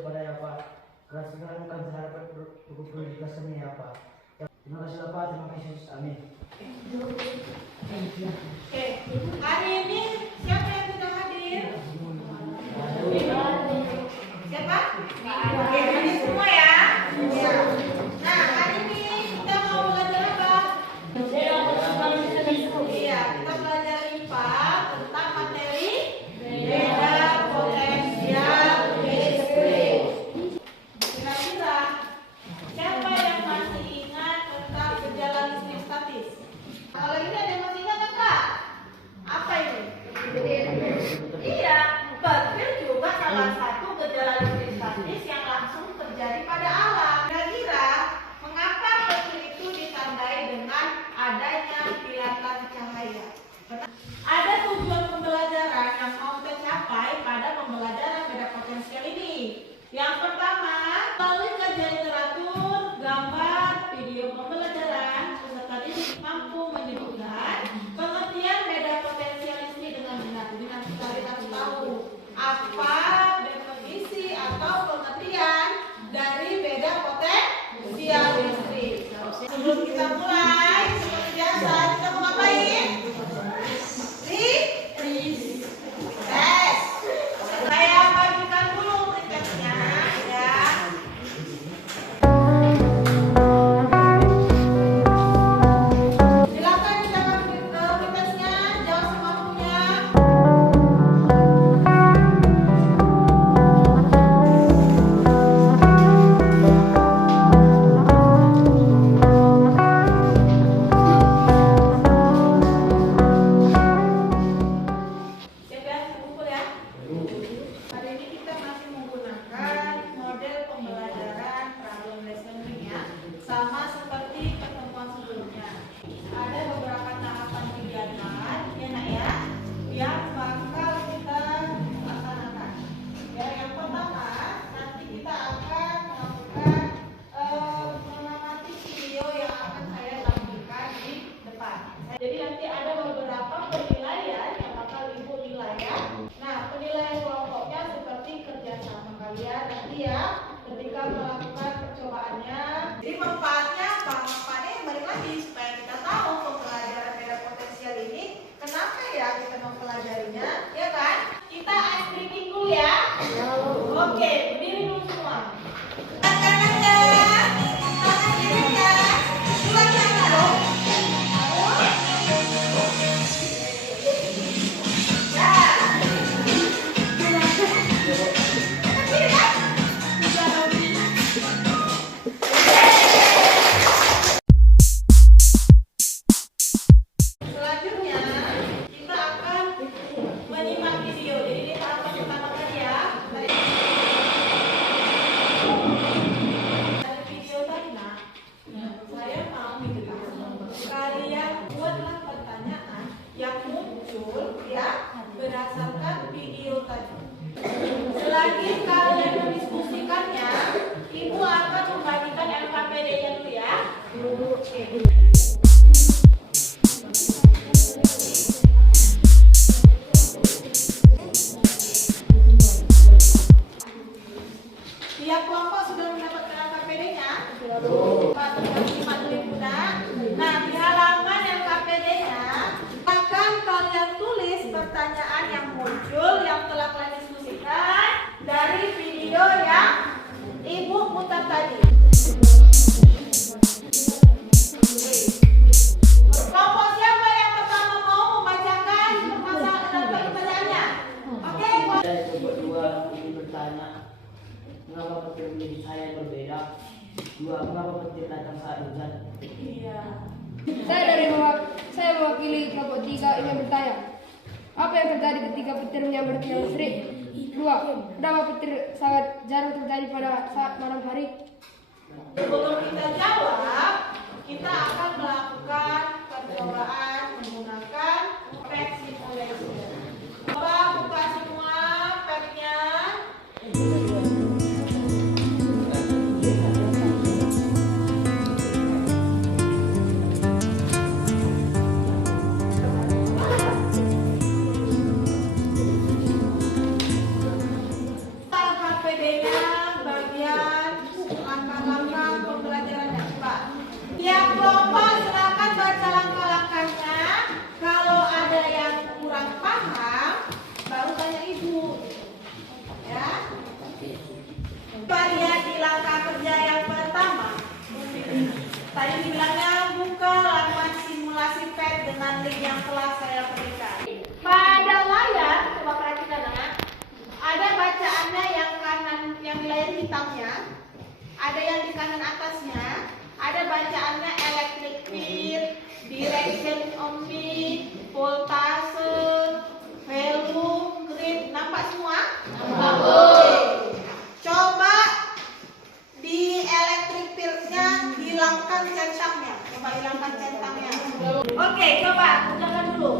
kepada ya Pak. Kasihkan kami terhadap pendidikan seni ya Pak. Terima kasih Bapak, terima kasih Yesus, amin. Oke, hari ini siapa yang tidak hadir? Siapa? Oke, hadir semua ya. Ya. Nah, hari ini kita mau belajar apa? Iya, kita belajar IPA tentang materi beda potensial listrik. Kira-kira siapa yang masih ingat tentang gejala listrik statis? Kalau ini ada yang masih ingat enggak? Apa ini? Iya, petir juga salah satu gejala listrik statis yang langsung terjadi pada alam. Kira-kira mengapa petir itu ditandai dengan adanya kilatan cahaya? Ada tujuan pembelajaran yang mau tercapai pada pembelajaran beda potensial ini. Yang pertama, melalui kajian literatur, gambar, video pembelajaran, peserta didik mampu menyebutkan pengertian beda potensial listrik dengan benar. Jadi nanti kalian harus tahu apa definisi atau pengertian dari beda potensial listrik. Sebelum kita mulai, seperti biasa, kita mau ngapain? Tes. Saya bagikan dulu pretextnya ya. Silakan dicatat pretextnya, jawab semampunya. Siap ya, kumpul ya. Hari ini kita masih menggunakan model pembelajaran problem listening ya, sama seperti pertemuan sebelumnya. Ada beberapa tahapan kegiatan ya nak ya, yang bakal kita laksanakan. Ya, yang pertama nanti kita akan melakukan mengamati video yang akan saya tampilkan di depan. Jadi nanti ada beberapa penilaian yang bakal ibu nilai ya. Nah, penilaian kelompoknya seperti kerjasama kalian nanti ya ketika melakukan percobaannya. Jadi manfaatnya apa? Manfaatnya balik lagi supaya kita tahu pembelajaran beda potensial ini kenapa ya kita mempelajarinya, ya kan? Kita ice breaking dulu ya. Oke, berdiri dulu semua. Tangannya, tangan kirinya, dua tangan. Selanjutnya kita akan menyimak video. Jadi ini tahapan pertama tadi ya. Dari video tadi nak, saya mau minta kalian buatlah pertanyaan yang muncul ya berdasarkan video tadi. Selagi kalian mendiskusikannya, ibu akan membagikan LKPD-nya dulu ya. Oke. Tiap kelompok sudah mendapatkan LKPD-nya? Pak, simak dulu Bunda. Nah, di halaman LKPD-nya akan kalian tulis pertanyaan yang muncul yang telah kalian diskusikan dari video yang ibu putar tadi. Kelompok siapa yang pertama mau membacakan pertanyaannya? Oke, Kedua, ini bertanya, mengapa petir menjadi cahaya yang berbeda? Dua, mengapa petir datang saat hujan? iya. Saya mewakili kelompok 3 ingin bertanya, apa yang terjadi ketika petir menyambar tiang listrik? 2. Kenapa petir sangat jarang terjadi pada saat malam hari? Sebelum kita jawab, kita akan melakukan percobaan menggunakan pet simulation. Coba buka semua petnya. LKPD-nya langkah-langkah pembelajarannya. Coba. Tiap kelompok silakan baca langkah-langkahnya. Kalau ada yang kurang paham, baru tanya ibu. Ya. Coba lihat di langkah kerja yang pertama. Tadi dibilangnya buka laman simulasi PET dengan link yang telah saya berikan. Pada layar, coba perhatikan ya. Ada bacaannya yang kanan, yang di layar hitamnya. Ada yang di kanan atasnya. Ada bacaannya electric field, direction ohmic, voltase, value, grid. Nampak semua? Nampak. Coba di electric field-nya hilangkan centangnya. Coba hilangkan centangnya. Oke, coba kerjakan dulu.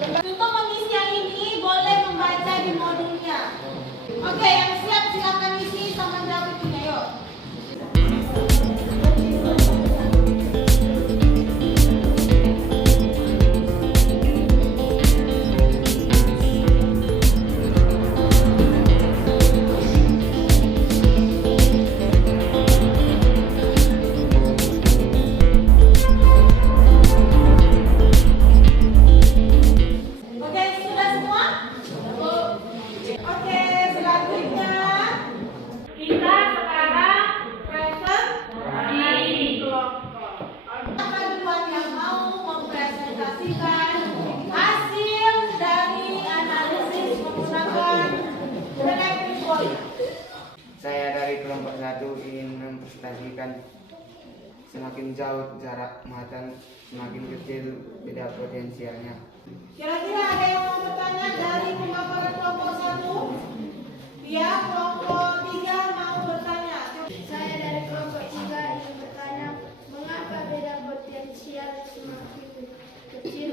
Untuk mengisi yang ini boleh membaca di modulnya. Oke, yang siap silakan isi sama jawab itunya, yuk. Saya dari kelompok 1 ingin mempresentasikan semakin jauh jarak muatan, semakin kecil beda potensialnya. Kira-kira ada yang mau bertanya dari pemaparan kelompok 1? Ya, kelompok 3 mau bertanya. Saya dari kelompok 3 ingin bertanya, mengapa beda potensial semakin kecil?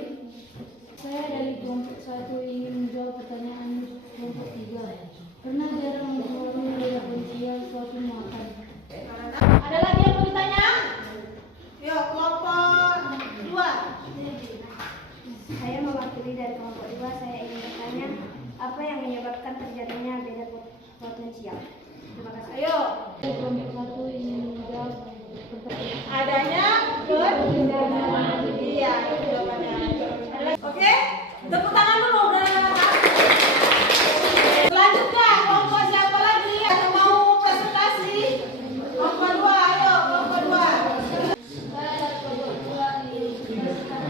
Saya dari kelompok 1 ingin menjawab pertanyaan kelompok 3. Karena jarang mengetahui beda potensial suatu muatan. Ada lagi yang mau ditanya? Yuk, kelompok 2. Saya mewakili dari kelompok 2, saya ingin bertanya apa yang menyebabkan terjadinya beda potensial. Terima kasih. Ayo, Saya kelompok 1 ingin menjawab pertanyaan. adanya perbedaan. Iya, itu jawabannya. Ada lagi? Oke, tepuk tangan dulu. Selanjutnya, kelompok siapa lagi yang mau presentasi? Kelompok 2, ayo, kelompok 2. Saya dari kelompok 2 ingin menjelaskan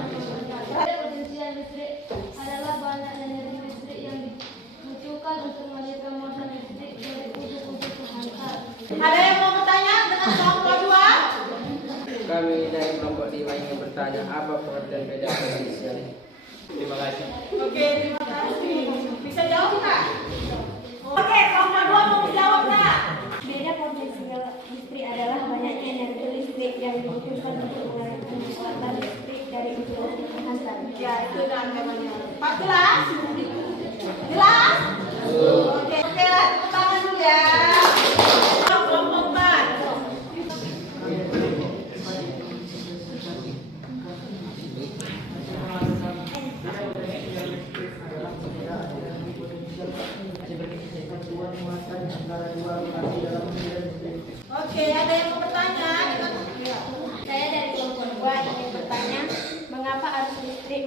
potensial listrik adalah banyak energi listrik yang dibutuhkan untuk mengalirkan muatan listrik dari kutub-kutub terhantar. Ada yang mau bertanya dengan kelompok 2? Kami dari kelompok 5 ingin bertanya apa pengertian beda potensial. Terima kasih. Oke, terima kasih. Bisa jawab nggak? Oke, kelompok 2 mau jawab nggak? Beda potensial listrik adalah banyaknya energi listrik yang dibutuhkan untuk mengalirkan muatan listrik dari kutub terhantar. Ya, itu namanya. Pak, jelas? Jelas? Oke, tepuk tangan dulu ya. Kelompok 4.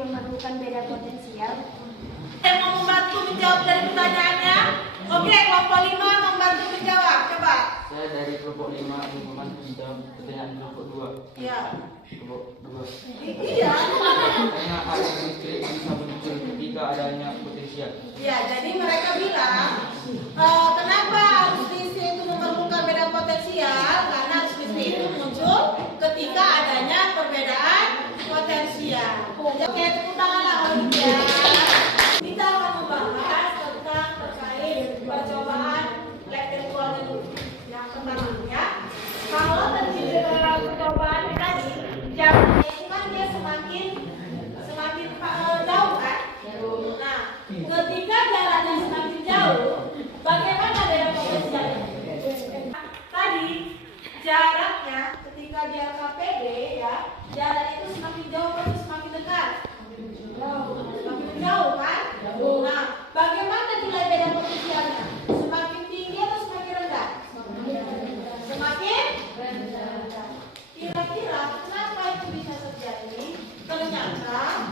memerlukan beda potensial. Yang mau membantu menjawab dari pertanyaannya? Oke, kelompok 5 membantu menjawab. Coba. Saya dari kelompok 5 membantu menjawab pertanyaan kelompok 2. Iya. Kelompok 2. Iya. Karena arus listrik bisa muncul ketika adanya potensial. Ya, jadi mereka bilang kenapa arus listrik itu memerlukan beda potensial? Karena arus listrik itu muncul ketika adanya perbedaan potensial. Oke, tepuk tangan lah Olivia. Kita akan membahas tentang terkait percobaan lab virtual yang pertama ya. Kalau terjadi percobaan tadi, jaraknya itu kan dia semakin jauh kan? Nah, ketika jaraknya semakin jauh, bagaimana dengan potensialnya? Tadi jaraknya ketika dia KPD ya, jarak itu semakin jauh atau semakin dekat? Semakin jauh kan? Nah, bagaimana nilai beda potensialnya? Semakin tinggi atau semakin rendah? Semakin rendah. Kira-kira kenapa itu bisa terjadi? Ternyata